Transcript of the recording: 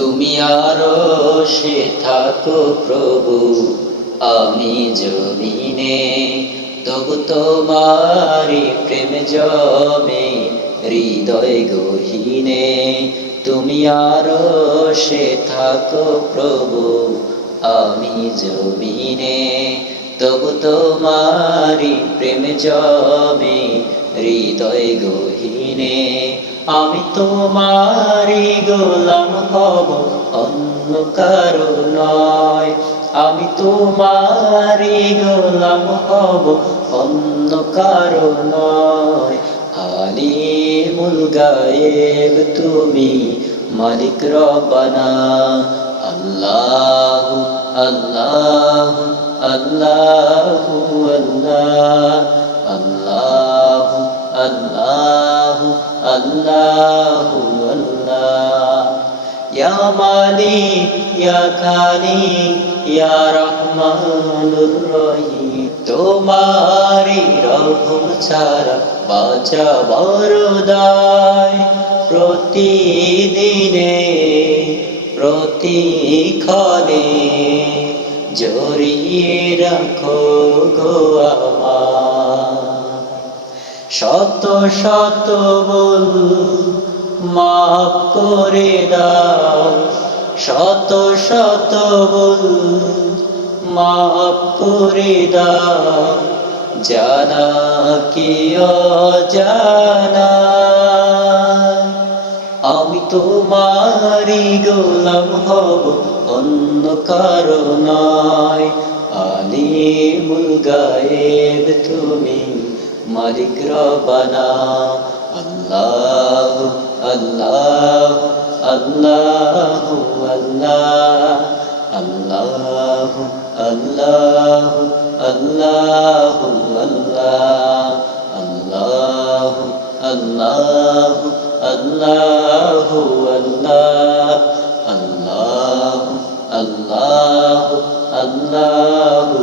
তুমি আরশে থাকো প্রভু, আমি জমিনে, তবু তোমারি প্রেম জমে হৃদয় গহীনে। তুমি আরশে থাকো প্রভু, আমি জমিনে, তবু তোমারি প্রেম জমে হৃদয় গহীনে। আমি তোমারি গোলাম হব, অন্য কারো নয়। আমি তোমারি গোলাম হব, অন্য কারো নয়। আলিমুল গায়েব তুমি, মালিক রব্বানা। আল্লাহু আল্লাহু আল্লাহু আল্লাহ, আল্লাহু আল্লাহু আল্লাহু আল্লাহ। ইয়া মালিক ইয়া খালিক ইয়া রহমানুর রহিম, তোমারি রহম ছাড়া বাঁচা বড় দায়। প্রতিদিনে প্রতিক্ষণে জড়িয়ে রাখো গো আমায়। শত শত ভুল মাফ করে দাও, শত শত ভুল মাফ করে দাও, জানা কি অজানা। আমি তোমারি গোলাম হব, অন্য কারো নয়। আলিমুল গায়েব তুমি, মালিক রব্বানা। আল্লাহু আল্লাহু আল্লাহু আল্লাহ, আল্লাহু আল্লাহু আল্লাহু আল্লাহ, আল্লাহু আল্লাহু আল্লাহু আল্লাহ, আল্লাহু আল্লাহু আল্লাহু